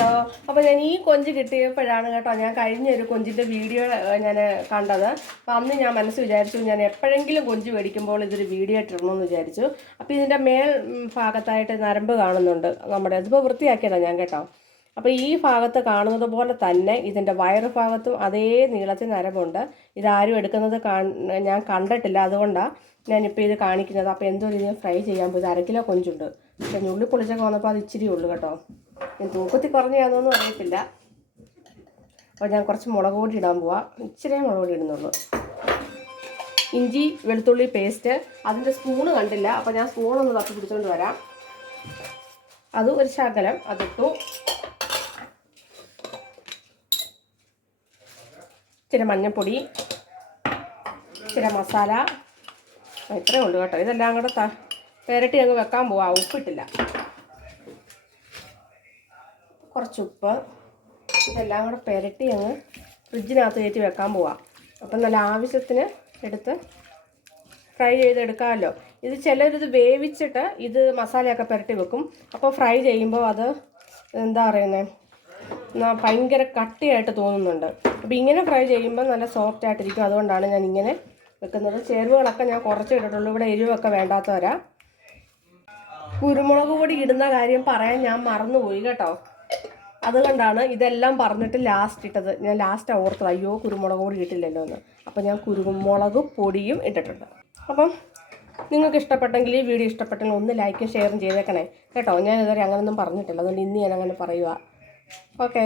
Hello. അപ്പോൾ ഞാൻ ഈ കൊഞ്ച് കിട്ടിയപ്പോഴാണ് കേട്ടോ ഞാൻ കഴിഞ്ഞൊരു കൊഞ്ചിൻ്റെ വീഡിയോ ഞാൻ കണ്ടത്. അപ്പോൾ അന്ന് ഞാൻ മനസ്സ് വിചാരിച്ചു ഞാൻ എപ്പോഴെങ്കിലും കൊഞ്ച് മേടിക്കുമ്പോൾ ഇതൊരു വീഡിയോ ഇട്ടിടണമെന്ന് വിചാരിച്ചു. അപ്പോൾ ഇതിൻ്റെ മേൽ ഭാഗത്തായിട്ട് നരമ്പ് കാണുന്നുണ്ട്. നമ്മുടെ ഇതിപ്പോൾ വൃത്തിയാക്കിയതാണ് ഞാൻ കേട്ടോ. അപ്പോൾ ഈ ഭാഗത്ത് കാണുന്നത് പോലെ തന്നെ ഇതിൻ്റെ വയറ് ഭാഗത്തും അതേ നീളത്തിൽ നരമ്പുണ്ട്. ഇതാരും എടുക്കുന്നത് ഞാൻ കണ്ടിട്ടില്ല, അതുകൊണ്ടാണ് ഞാനിപ്പോൾ ഇത് കാണിക്കുന്നത്. അപ്പോൾ എന്തോ ഇതിന് ഫ്രൈ ചെയ്യാൻ പോയി. 1/2 കിലോ കൊഞ്ചുണ്ട്. പക്ഷേ ഉള്ളി പൊളിച്ചൊക്കെ വന്നപ്പോൾ അത് ഇച്ചിരി ഉള്ളൂ കേട്ടോ. ഞാൻ തൂക്കത്തിൽ കുറഞ്ഞാന്നൊന്നും അറിയത്തില്ല. അപ്പോൾ ഞാൻ കുറച്ച് മുളക് പൊടി ഇടാൻ പോവാം. ഇച്ചിരി മുളക് പൊടി ഇടുന്നുള്ളൂ. ഇഞ്ചി വെളുത്തുള്ളി പേസ്റ്റ്, അതിൻ്റെ സ്പൂണ് കണ്ടില്ല, അപ്പോൾ ഞാൻ സ്പൂണൊന്ന് തപ്പി പിടിച്ചുകൊണ്ട് വരാം. അത് ഒരു ശകലം അതിട്ടു. ഇച്ചിരി മഞ്ഞൾപ്പൊടി, ഇച്ചിരി മസാല, ഇത്രയേ ഉള്ളൂ കേട്ടോ. ഇതെല്ലാം കൂടെ പെരട്ടി അങ്ങ് വെക്കാൻ പോവാം. ഉപ്പിട്ടില്ല. കുറച്ച് ഉപ്പ്, ഇതെല്ലാം കൂടെ പെരട്ടി അങ്ങ് ഫ്രിഡ്ജിനകത്ത് കയറ്റി വെക്കാൻ പോവാം. അപ്പം നല്ല ആവശ്യത്തിന് എടുത്ത് ഫ്രൈ ചെയ്തെടുക്കാമല്ലോ. ഇത് ചിലരിത് വേവിച്ചിട്ട് ഇത് മസാലയൊക്കെ പുരട്ടി വെക്കും. അപ്പോൾ ഫ്രൈ ചെയ്യുമ്പോൾ അത് എന്താ പറയുന്നത്, ഭയങ്കര കട്ടിയായിട്ട് തോന്നുന്നുണ്ട്. അപ്പോൾ ഇങ്ങനെ ഫ്രൈ ചെയ്യുമ്പോൾ നല്ല സോഫ്റ്റ് ആയിട്ടിരിക്കും. അതുകൊണ്ടാണ് ഞാൻ ഇങ്ങനെ വെക്കുന്നത്. ചേരുവകളൊക്കെ ഞാൻ കുറച്ച് ഇട്ടിട്ടുള്ളൂ. ഇവിടെ എരിവൊക്കെ വേണ്ടാത്തവരാ. കുരുമുളക് പൊടി ഇടുന്ന കാര്യം പറയാൻ ഞാൻ മറന്നുപോയി കേട്ടോ. അതുകൊണ്ടാണ് ഇതെല്ലാം പറഞ്ഞിട്ട് ലാസ്റ്റ് ഇട്ടത്. ഞാൻ ലാസ്റ്റ് ഓർത്തത് അയ്യോ കുരുമുളക് പൊടി ഇട്ടില്ലല്ലോ എന്ന്. അപ്പോൾ ഞാൻ കുരുമുളക് പൊടിയും ഇട്ടിട്ടുണ്ട്. അപ്പം നിങ്ങൾക്ക് ഇഷ്ടപ്പെട്ടെങ്കിൽ, ഈ വീഡിയോ ഇഷ്ടപ്പെട്ടെങ്കിൽ ഒന്ന് ലൈക്കും ഷെയറും ചെയ്തേക്കണേ കേട്ടോ. ഞാൻ ഇതുവരെ അങ്ങനെയൊന്നും പറഞ്ഞിട്ടില്ല, അതുകൊണ്ട് ഇന്ന് ഞാൻ അങ്ങനെ പറയുക. ഓക്കെ.